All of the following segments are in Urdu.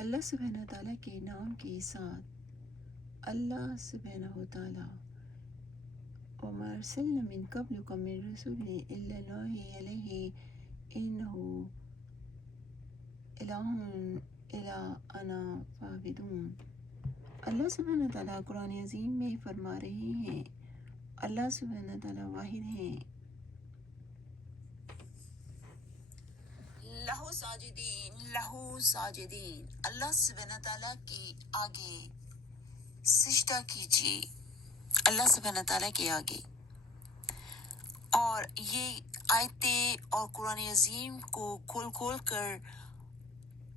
اللہ سبحانہ تعالیٰ کے نام کے ساتھ اللہ سبحانہ تعالیٰ وَمَا أَرْسَلْنَا مِن قَبْلِكَ مِن رَّسُولٍ إِلَّا نُوحِي إِلَيْهِ إِنَّهُ إِلَٰهٌ إِلَّا أَنَا فَاعْبُدُونِ۔ اللہ سبحانہ تعالیٰ قرآن عظیم میں فرما رہے ہیں، اللہ سبحانہ تعالیٰ واحد ہیں، لہو ساجدین، اللہ سبحانہ تعالیٰ کے آگے سجدہ کیجیے، اللہ سبحانہ تعالیٰ کے آگے۔ اور یہ آیتیں اور قرآن عظیم کو کھول کھول کر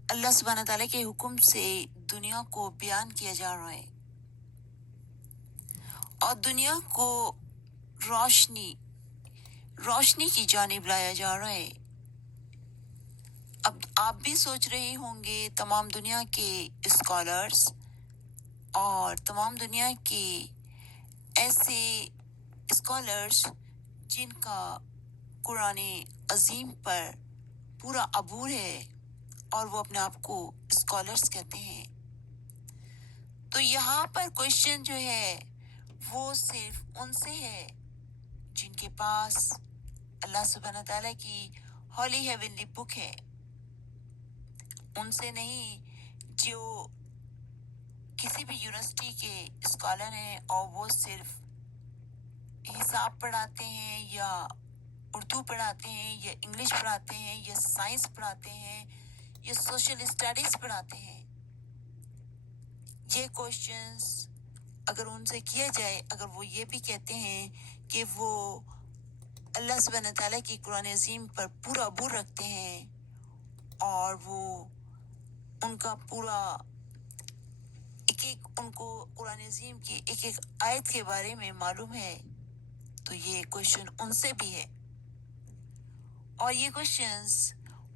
اللہ سبحانہ تعالیٰ کے حکم سے دنیا کو بیان کیا جا رہا ہے اور دنیا کو روشنی کی جانب لایا جا رہا ہے۔ اب آپ بھی سوچ رہے ہوں گے، تمام دنیا کے اسکالرز اور تمام دنیا کے ایسے اسکالرز جن کا قرآن عظیم پر پورا عبور ہے اور وہ اپنے آپ کو اسکالرز کہتے ہیں، تو یہاں پر کوشچن جو ہے وہ صرف ان سے ہے جن کے پاس اللہ سبحانہ تعالیٰ کی ہولی ہیونلی بک ہے، ان سے نہیں جو کسی بھی یونیورسٹی کے اسکالر ہیں اور وہ صرف حساب پڑھاتے ہیں یا اردو پڑھاتے ہیں یا انگلش پڑھاتے ہیں یا سائنس پڑھاتے ہیں یا سوشل اسٹڈیز پڑھاتے ہیں۔ یہ کوشچنز اگر ان سے کیا جائے، اگر وہ یہ بھی کہتے ہیں کہ وہ اللہ سبحانہ تعالیٰ کی قرآن عظیم پر پورا عبور رکھتے ہیں اور وہ ان کا پورا ان کو قرآن عظیم کی ایک ایک آیت کے بارے میں معلوم ہے، تو یہ کوشچن ان سے بھی ہے، اور یہ کوشچنز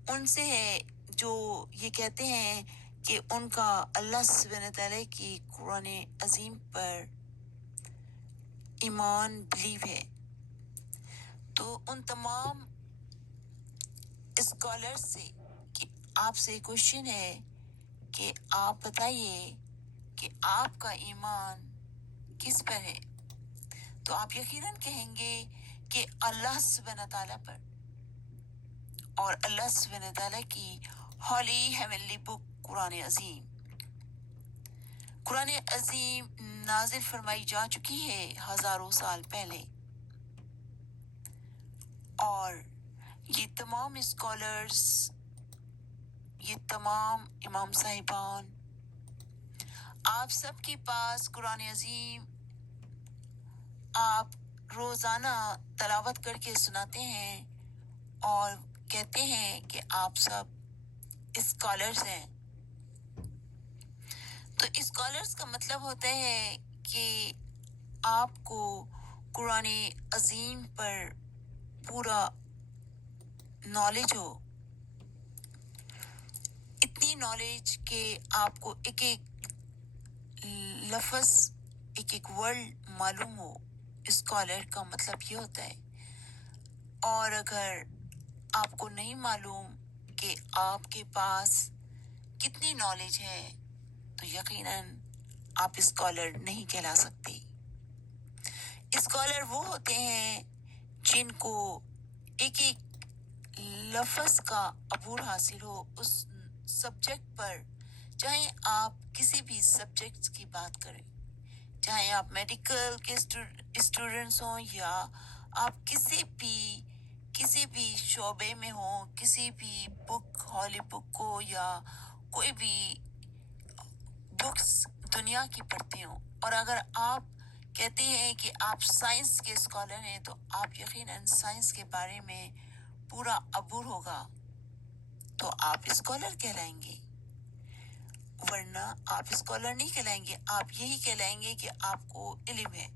ان سے ہے جو یہ کہتے ہیں کہ ان کا اللہ سبحانہ تعالیٰ کی قرآن عظیم پر ایمان بلیو ہے۔ تو ان تمام اسکالر سے کہ آپ سے کوشچن ہے کہ آپ بتائیے کہ آپ کا ایمان کس پر ہے، تو آپ یقیناً کہیں گے کہ اللہ سبحانہ تعالیٰ پر اور اللہ سبحانہ تعالیٰ کی ہولی ہیونلی بک قرآن عظیم۔ قرآن عظیم نازل فرمائی جا چکی ہے ہزاروں سال پہلے، اور یہ تمام اسکالرز، یہ تمام امام صاحبان، آپ سب کے پاس قرآن عظیم آپ روزانہ تلاوت کر کے سناتے ہیں اور کہتے ہیں کہ آپ سب اسکالرز ہیں۔ تو اسکالرز کا مطلب ہوتا ہے کہ آپ کو قرآن عظیم پر پورا نالج ہو، اتنی نالج کہ آپ کو ایک ایک لفظ، ایک ایک ورڈ معلوم ہو۔ اسکالر کا مطلب یہ ہوتا ہے، اور اگر آپ کو نہیں معلوم کہ آپ کے پاس کتنی نالج ہے تو یقیناً آپ اسکالر نہیں کہلا سکتے۔ اسکالر وہ ہوتے ہیں جن کو ایک ایک لفظ کا عبور حاصل ہو اس سبجیکٹ پر، چاہے آپ کسی بھی سبجیکٹس کی بات کریں، چاہے آپ میڈیکل کے اسٹوڈنٹس ہوں یا آپ کسی بھی شعبے میں ہوں، کسی بھی بک، ہولی بک کو یا کوئی بھی بکس دنیا کی پڑھتے ہوں، اور اگر آپ کہتے ہیں کہ آپ سائنس کے اسکالر ہیں تو آپ یقیناً سائنس کے بارے میں پورا عبور ہوگا تو آپ اسکالر کہلائیں گے، ورنہ آپ اسکالر نہیں کہلائیں گے، آپ یہی کہلائیں گے کہ آپ کو علم ہے۔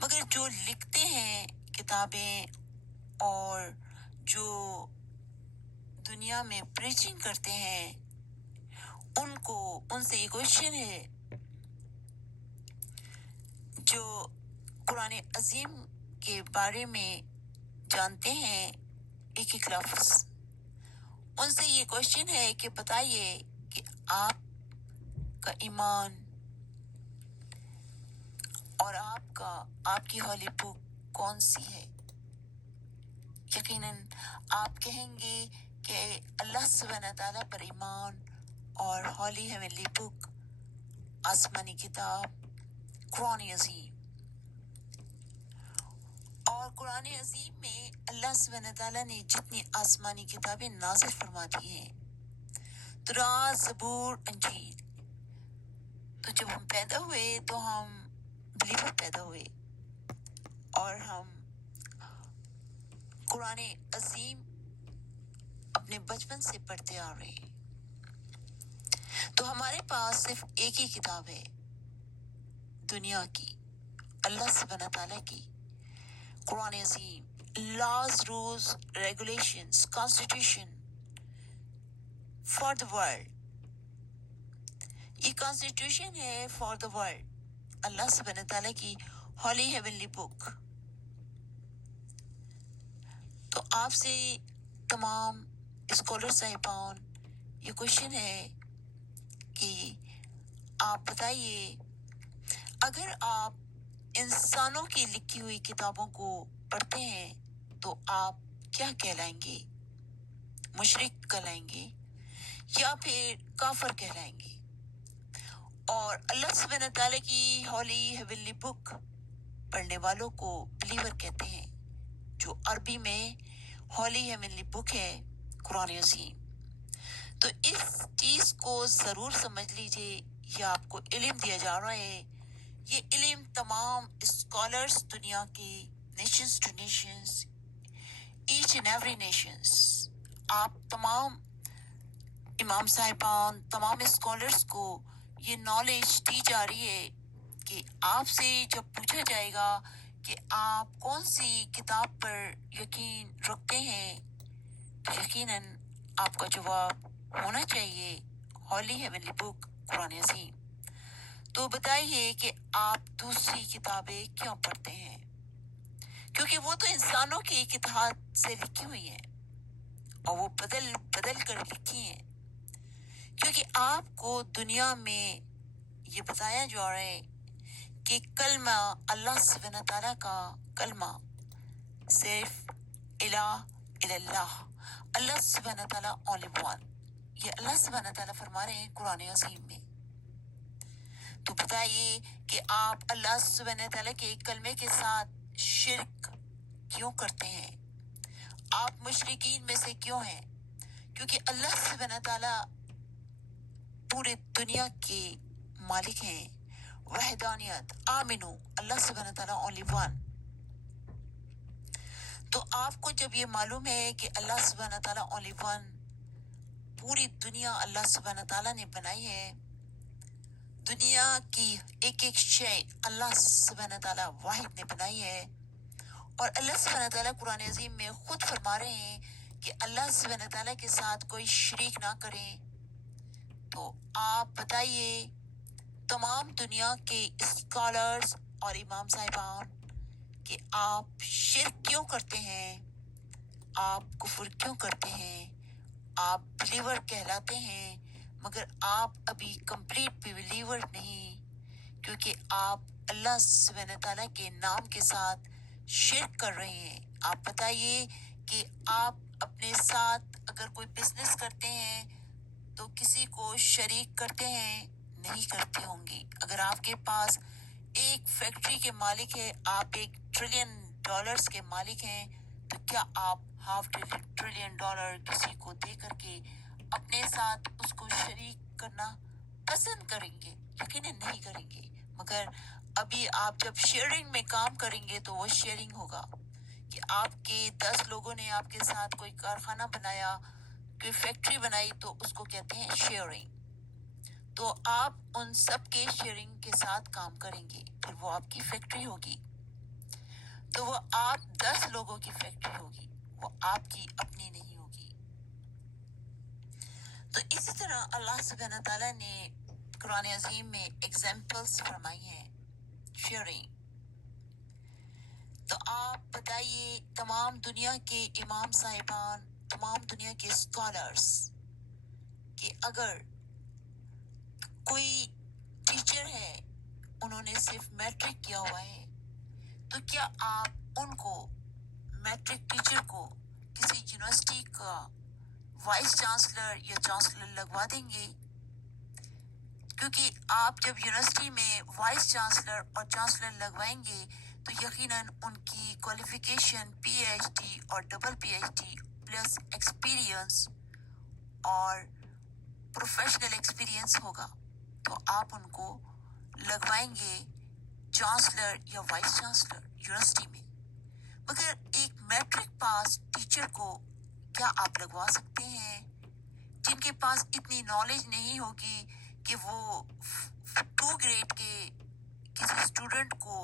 مگر جو لکھتے ہیں کتابیں اور جو دنیا میں پریچنگ کرتے ہیں، ان سے یہ کوشچن ہے، جو قرآن عظیم کے بارے میں جانتے ہیں ایک ایک لفظ، ان سے یہ کوشچن ہے کہ بتائیے کہ آپ کا ایمان اور آپ کی ہولی بک کون سی ہے؟ یقیناً آپ کہیں گے کہ اللہ سبحانہ تعالیٰ پر ایمان اور ہولی ہیونلی بک، آسمانی کتاب قرآن عظیم، اور قرآن عظیم میں اللہ سبحانہ تعالیٰ نے جتنی آسمانی کتابیں نازل فرما دی ہیں، تورات، زبور، انجیل، تو جب ہم پیدا ہوئے تو ہم بلیور پیدا ہوئے اور ہم قرآن عظیم اپنے بچپن سے پڑھتے آ رہے ہیں، تو ہمارے پاس صرف ایک ہی کتاب ہے دنیا کی، اللہ سبحانہ تعالیٰ کی قرآن عظیم، laws, rules, regulations, constitution for the world. یہ کانسٹیٹیوشن ہے فار دا ورلڈ، اللہ سبحانہ تعالیٰ کی ہولی ہیونلی بک. تو آپ سے تمام اسکالر صاحبان یہ کوشچن ہے کہ آپ بتائیے، اگر آپ انسانوں کی لکھی ہوئی کتابوں کو پڑھتے ہیں تو آپ کیا کہلائیں گے؟ مشرک کہلائیں گے یا پھر کافر کہلائیں گے؟ اور اللہ سبحانہ تعالیٰ کی ہولی ہیونلی بک پڑھنے والوں کو بلیور کہتے ہیں، جو عربی میں ہولی ہیونلی بک ہے قرآن عظیم. تو اس چیز کو ضرور سمجھ لیجئے، یہ آپ کو علم دیا جا رہا ہے. یہ علم تمام اسکالرز دنیا کے، nations to nations, each and every nations, آپ تمام امام صاحبان، تمام اسکالرز کو یہ نالج دی جا رہی ہے کہ آپ سے جب پوچھا جائے گا کہ آپ کون سی کتاب پر یقین رکھتے ہیں، تو یقیناً آپ کا جواب ہونا چاہیے ہولی ہیونلی بک قرآن عظیم. تو بتائیے کہ آپ دوسری کتابیں کیوں پڑھتے ہیں؟ کیونکہ وہ تو انسانوں کی ایک اتحاد سے لکھی ہوئی ہیں اور وہ بدل بدل کر لکھی ہیں. کیونکہ آپ کو دنیا میں یہ بتایا جا رہا ہے کہ کلمہ اللہ سبحانہ تعالیٰ کا کلمہ صرف الہ الا اللہ، اللہ سبحانہ تعالیٰ اونلی ون، یہ اللہ سبحانہ تعالیٰ فرما رہے ہیں قرآن عظیم میں. تو بتائیے کہ آپ اللہ سبحانہ تعالیٰ کے کلمے کے ساتھ شرک کیوں کرتے ہیں؟ آپ مشرکین میں سے کیوں ہیں؟ کیونکہ اللہ سبحانہ تعالیٰ پورے دنیا کے مالک ہیں. وحدانیت، آمنو، اللہ سبحانہ تعالیٰ اونلی ون. تو آپ کو جب یہ معلوم ہے کہ اللہ سبحانہ تعالیٰ اونلی ون، پوری دنیا اللہ سبحانہ تعالیٰ نے بنائی ہے، دنیا کی ایک ایک شے اللہ سبحانہ تعالیٰ واحد نے بنائی ہے، اور اللہ سبحانہ تعالیٰ قرآن عظیم میں خود فرما رہے ہیں کہ اللہ سبحانہ تعالیٰ کے ساتھ کوئی شریک نہ کریں. تو آپ بتائیے تمام دنیا کے اسکالرز اور امام صاحبان کہ آپ شرک کیوں کرتے ہیں، آپ کفر کیوں کرتے ہیں؟ آپ بلیور کہلاتے ہیں مگر آپ ابھی کمپلیٹ بلیور نہیں، کیونکہ آپ اللہ سبحانہ تعالیٰ کے نام کے ساتھ شرک کر رہے ہیں. آپ بتائیے کہ آپ اپنے ساتھ اگر کوئی بزنس کرتے ہیں تو کسی کو شریک کرتے ہیں؟ نہیں کرتے ہوں گے. اگر آپ کے پاس ایک فیکٹری کے مالک ہے، آپ $1 ٹریلین کے مالک ہیں، تو کیا آپ $500 ٹریلین کسی کو دے کر کے اپنے ساتھ اس کو شریک کرنا پسند کریں گے؟ یقیناً نہیں کریں گے. مگر ابھی آپ جب شیئرنگ میں کام کریں گے تو وہ شیئرنگ ہوگا کہ آپ کے 10 لوگوں نے آپ کے ساتھ کوئی کارخانہ بنایا، کوئی فیکٹری بنائی، تو اس کو کہتے ہیں شیئرنگ. تو آپ ان سب کے شیئرنگ کے ساتھ کام کریں گے، پھر وہ آپ کی فیکٹری ہوگی. تو وہ آپ 10 لوگوں کی فیکٹری ہوگی، وہ آپ کی اپنی نہیں ہوگی. تو اسی طرح اللہ سبحانہ تعالیٰ نے قرآن عظیم میں ایگزامپلس فرمائی ہیں شیئرنگ. تو آپ بتائیے تمام دنیا کے امام صاحبان، تمام دنیا کے اسکالرز کہ اگر کوئی ٹیچر ہے, انہوں نے صرف میٹرک کیا ہوا ہے, تو کیا آپ ان کو میٹرک ٹیچر کو کسی یونیورسٹی کا وائس چانسلر یا چانسلر لگوا دیں گے؟ کیونکہ آپ جب یونیورسٹی میں وائس چانسلر اور چانسلر لگوائیں گے تو یقیناً ان کی کوالیفیکیشن پی ایچ ڈی اور double P H D plus experience اور پروفیشنل ایکسپیرینس ہوگا, تو آپ ان کو لگوائیں گے چانسلر یا وائس چانسلر یونیورسٹی میں. مگر ایک میٹرک پاس ٹیچر کو کیا آپ لگوا سکتے ہیں جن کے پاس اتنی نالج نہیں ہوگی کہ وہ 2 گریڈ کے کسی اسٹوڈنٹ کو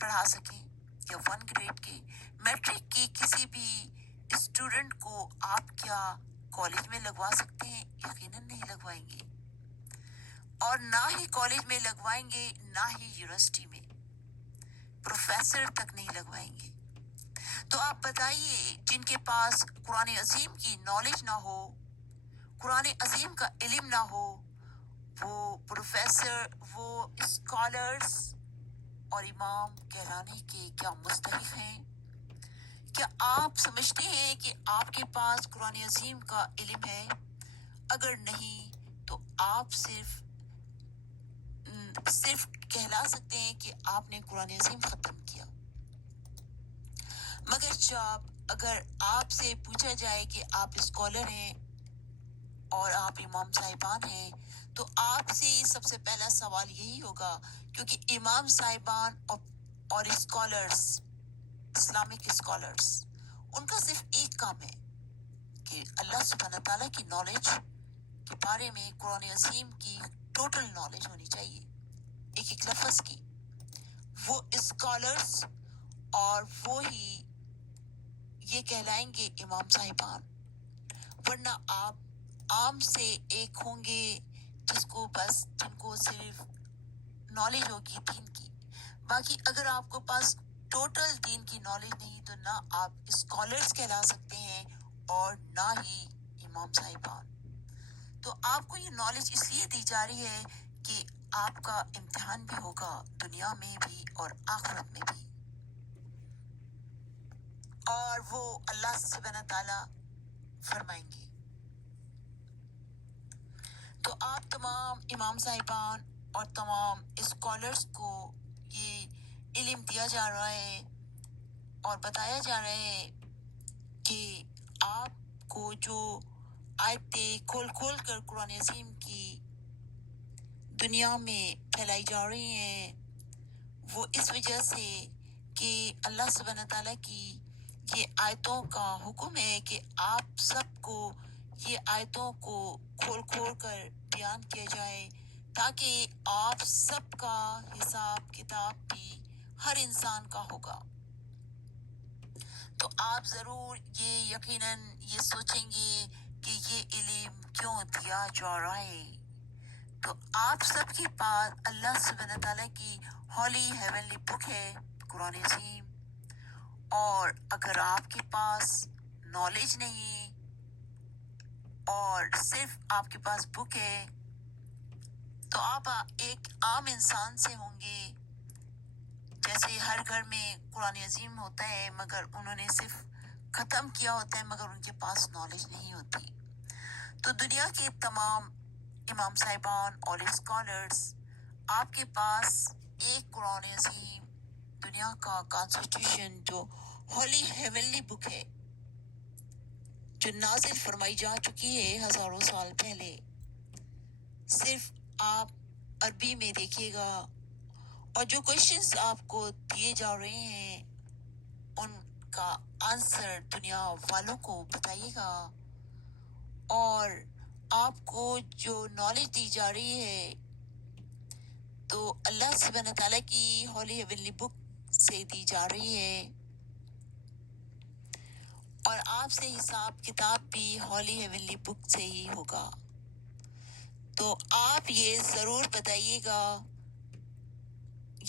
پڑھا سکیں یا 1 گریڈ کے؟ میٹرک کی کسی بھی اسٹوڈنٹ کو آپ کیا کالج میں لگوا سکتے ہیں؟ یقیناً نہیں لگوائیں گے, اور نہ ہی کالج میں لگوائیں گے, نہ ہی یونیورسٹی میں, پروفیسر تک نہیں لگوائیں گے. تو آپ بتائیے, جن کے پاس قرآن عظیم کی نالج نہ ہو, قرآن عظیم کا علم نہ ہو, وہ پروفیسر, وہ اسکالرز اور امام کہلانے کے کیا مستحق ہیں؟ کیا آپ سمجھتے ہیں کہ آپ کے پاس قرآن عظیم کا علم ہے؟ اگر نہیں تو آپ صرف کہلا سکتے ہیں کہ آپ نے قرآن عظیم ختم کیا. مگر جب اگر آپ سے پوچھا جائے کہ آپ اسکالر ہیں اور آپ امام صاحبان ہیں, تو آپ سے سب سے پہلا سوال یہی ہوگا, کیونکہ امام صاحبان اور اسکالرز, اسلامک اسکالرز, ان کا صرف ایک کام ہے کہ اللہ سبحانہ تعالیٰ کی نالج کے بارے میں قرآن عظیم کی ٹوٹل نالج ہونی چاہیے, ایک ایک لفظ کی. وہ اسکالرز اور وہی یہ کہلائیں گے امام صاحبان, ورنہ آپ عام سے ایک ہوں گے جن کو صرف نالج ہوگی دین کی. باقی اگر آپ کو پاس ٹوٹل دین کی نالج نہیں تو نہ آپ اسکالرز کہلا سکتے ہیں اور نہ ہی امام صاحبان. تو آپ کو یہ نالج اس لیے دی جا رہی ہے کہ آپ کا امتحان بھی ہوگا دنیا میں بھی اور آخرت میں بھی, اور وہ اللہ سبحانہ تعالیٰ فرمائیں گے. تو آپ تمام امام صاحبان اور تمام اسکالرز کو یہ علم دیا جا رہا ہے اور بتایا جا رہا ہے کہ آپ کو جو آیتیں کھول کھول کر قرآن عظیم کی دنیا میں پھیلائی جا رہی ہیں, وہ اس وجہ سے کہ اللہ سبحانہ تعالیٰ کی یہ آیتوں کا حکم ہے کہ آپ سب کو یہ آیتوں کو کھول کھول کر بیان کیا جائے, تاکہ آپ سب کا حساب کتاب بھی ہر انسان کا ہوگا. تو آپ ضرور یہ یقیناً یہ سوچیں گے کہ یہ علم کیوں دیا جا رہا ہے. تو آپ سب کے پاس اللہ سبحانہ تعالیٰ کی ہولی ہیونلی بک ہے قرآن عظیم, اور اگر آپ کے پاس نالج نہیں اور صرف آپ کے پاس بک ہے تو آپ ایک عام انسان سے ہوں گے, جیسے ہر گھر میں قرآن عظیم ہوتا ہے مگر انہوں نے صرف ختم کیا ہوتا ہے, مگر ان کے پاس نالج نہیں ہوتی. تو دنیا کے تمام امام صاحبان اور اسکالرز, آپ کے پاس ایک قرآن عظیم, دنیا کا کانسٹیٹیوشن جو ہولی ہیونلی بک ہے, جو نازل فرمائی جا چکی ہے ہزاروں سال پہلے, صرف آپ عربی میں دیکھیے گا, اور جو کوشچنز آپ کو دیے جا رہے ہیں ان کا آنسر دنیا والوں کو بتائیے گا, اور آپ کو جو نالج دی جا رہی ہے تو اللہ سبحانہ تعالیٰ کی ہولی ہیونلی بک سے دی جا رہی ہے, اور آپ سے حساب کتاب بھی ہولی ہیونلی بک سے ہی ہوگا. تو آپ یہ ضرور بتائیے گا,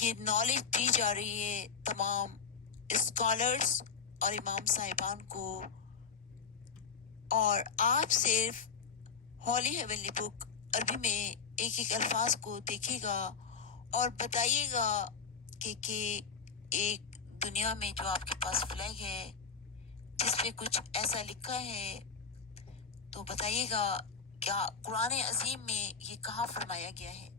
یہ نالج دی جا رہی ہے تمام اسکالرز اور امام صاحبان کو, اور آپ صرف ہولی ہیونلی بک عربی میں ایک ایک الفاظ کو دیکھے گا اور بتائیے گا کہ ایک دنیا میں جو آپ کے پاس فلیگ ہے جس پہ کچھ ایسا لکھا ہے، تو بتائیے گا کیا قرآن عظیم میں یہ کہاں فرمایا گیا ہے؟